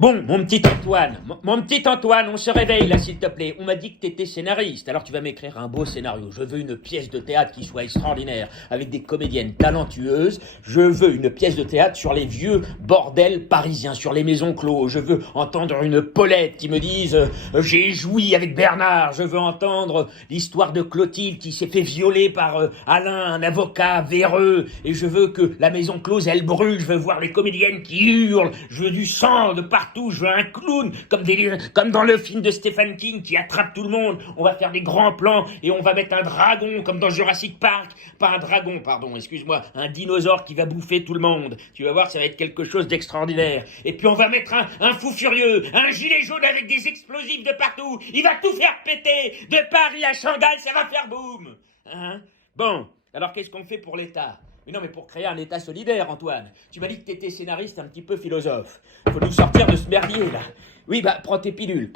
Bon, mon petit Antoine, on se réveille là s'il te plaît. On m'a dit que t'étais scénariste, alors tu vas m'écrire un beau scénario. Je veux une pièce de théâtre qui soit extraordinaire, avec des comédiennes talentueuses. Je veux une pièce de théâtre sur les vieux bordels parisiens, sur les maisons clos. Je veux entendre une Paulette qui me dise j'ai joui avec Bernard. Je veux entendre l'histoire de Clotilde qui s'est fait violer par Alain, un avocat véreux. Et je veux que la maison close, elle brûle. Je veux voir les comédiennes qui hurlent. Je veux du sang de partout. Je veux un clown, comme dans le film de Stephen King qui attrape tout le monde. On va faire des grands plans et on va mettre un dragon comme dans Jurassic Park. Pas un dragon, pardon, excuse-moi. Un dinosaure qui va bouffer tout le monde. Tu vas voir, ça va être quelque chose d'extraordinaire. Et puis on va mettre un fou furieux, un gilet jaune avec des explosifs de partout. Il va tout faire péter. De Paris à Shanghai, ça va faire boum. Hein? Bon, alors qu'est-ce qu'on fait pour l'État? Mais non, mais pour créer un État solidaire, Antoine. Tu m'as dit que t'étais scénariste un petit peu philosophe. Faut nous sortir de ce merdier, là. Oui, bah, prends tes pilules,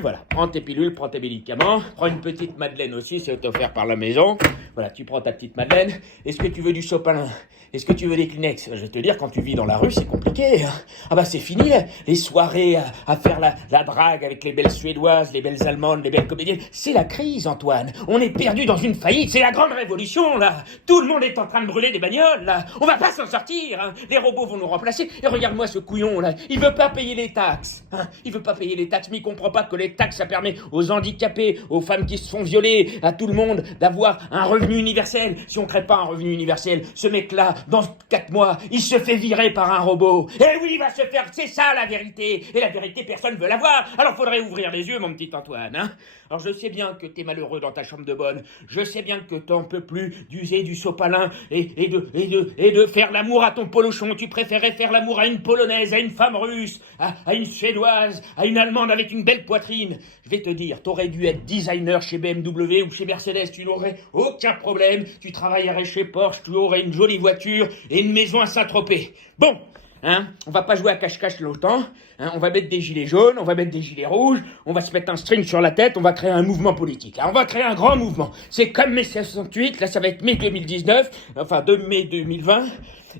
voilà. Prends tes pilules, prends tes médicaments. Prends une petite madeleine aussi, c'est offert par la maison. Voilà, tu prends ta petite madeleine. Est-ce que tu veux du sopalin? Est-ce que tu veux des Kleenex? Je vais te dire, quand tu vis dans la rue, c'est compliqué. Hein. Ah bah, c'est fini, les soirées à faire la drague avec les belles Suédoises, les belles Allemandes, les belles comédiennes. C'est la crise, Antoine. On est perdu dans une faillite. C'est la grande révolution, là. Tout le monde est en train de brûler des bagnoles, là. On va pas s'en sortir, hein. Les robots vont nous remplacer. Et regarde-moi ce couillon, là. Il veut pas payer les taxes. Hein. Il veut pas payer les taxes, mais il comprend pas que les taxes, ça permet aux handicapés, aux femmes qui se font violer, à tout le monde, d'avoir un revenu universel. Si on crée pas un revenu universel, ce mec-là, dans 4 mois, il se fait virer par un robot. Et oui, il va se faire, c'est ça la vérité. Et la vérité, personne veut la voir. Alors faudrait ouvrir les yeux, mon petit Antoine, hein. Alors je sais bien que t'es malheureux dans ta chambre de bonne. Je sais bien que t'en peux plus d'user du sopalin et de faire l'amour à ton polochon. Tu préférais faire l'amour à une polonaise, à une femme russe, à une suédoise, à une allemande avec une belle poitrine. Je vais te dire, t'aurais dû être designer chez BMW ou chez Mercedes, tu n'aurais aucun problème. Tu travaillerais chez Porsche, tu aurais une jolie voiture et une maison à Saint-Tropez. Bon, hein, on va pas jouer à cache-cache longtemps, hein, on va mettre des gilets jaunes, on va mettre des gilets rouges, on va se mettre un string sur la tête, on va créer un mouvement politique. Hein, on va créer un grand mouvement. C'est comme mai 68, là ça va être mai 2019, enfin de mai 2020,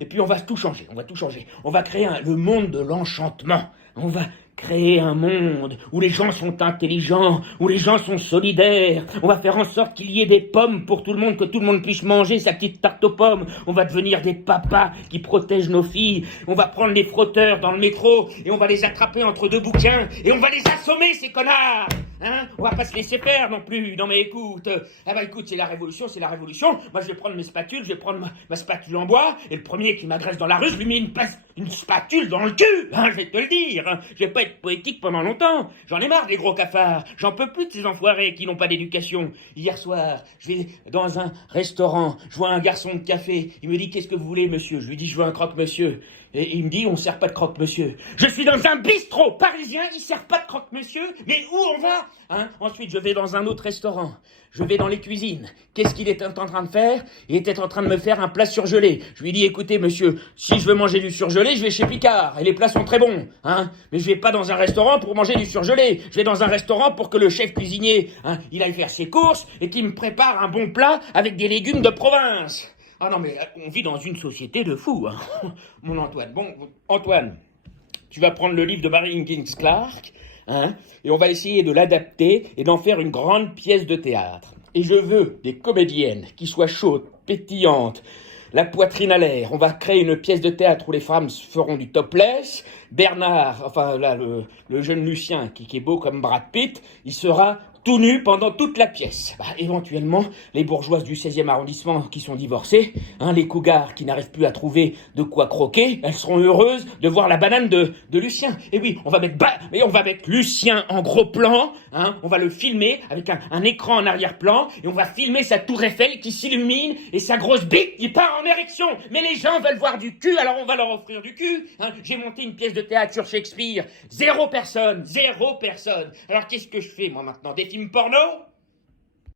et puis on va tout changer, On va créer le monde de l'enchantement. On va créer un monde où les gens sont intelligents, où les gens sont solidaires. On va faire en sorte qu'il y ait des pommes pour tout le monde, que tout le monde puisse manger sa petite tarte aux pommes. On va devenir des papas qui protègent nos filles. On va prendre les frotteurs dans le métro et on va les attraper entre deux bouquins et on va les assommer, ces connards. Hein? On va pas se laisser faire non plus. Non mais écoute, écoute, c'est la révolution. Moi je vais prendre mes spatules, je vais prendre ma spatule en bois et le premier qui m'agresse dans la rue, je lui mets une spatule dans le cul. Hein, je vais te le dire. Hein. Je vais pas être poétique pendant longtemps. J'en ai marre des gros cafards. J'en peux plus de ces enfoirés qui n'ont pas d'éducation. Hier soir, je vais dans un restaurant, je vois un garçon de café. Il me dit qu'est-ce que vous voulez, monsieur? Je lui dis je veux un croque-monsieur. Et il me dit, on sert pas de croque-monsieur. Je suis dans un bistrot parisien, ils servent pas de croque-monsieur. Mais où on va? Hein? Ensuite, je vais dans un autre restaurant. Je vais dans les cuisines. Qu'est-ce qu'il était en train de faire? Il était en train de me faire un plat surgelé. Je lui dis, écoutez, monsieur, si je veux manger du surgelé, je vais chez Picard. Et les plats sont très bons. Hein? Mais je vais pas dans un restaurant pour manger du surgelé. Je vais dans un restaurant pour que le chef cuisinier, hein, il aille faire ses courses et qu'il me prépare un bon plat avec des légumes de province. Ah non, mais on vit dans une société de fous, hein. Mon Antoine. Bon, Antoine, tu vas prendre le livre de Mary Higgins Clark, hein, et on va essayer de l'adapter et d'en faire une grande pièce de théâtre. Et je veux des comédiennes qui soient chaudes, pétillantes, la poitrine à l'air. On va créer une pièce de théâtre où les femmes feront du topless. Bernard, enfin là, le jeune Lucien, qui est beau comme Brad Pitt, il sera tout nu pendant toute la pièce. Éventuellement, les bourgeoises du 16e arrondissement qui sont divorcées, hein, les cougars qui n'arrivent plus à trouver de quoi croquer, elles seront heureuses de voir la banane de Lucien. Et oui, on va mettre Lucien en gros plan, hein, on va le filmer avec un écran en arrière-plan, et on va filmer sa tour Eiffel qui s'illumine, et sa grosse bite qui part en érection. Mais les gens veulent voir du cul, alors on va leur offrir du cul. Hein. J'ai monté une pièce de théâtre sur Shakespeare, zéro personne. Alors qu'est-ce que je fais moi maintenant? Des films porno?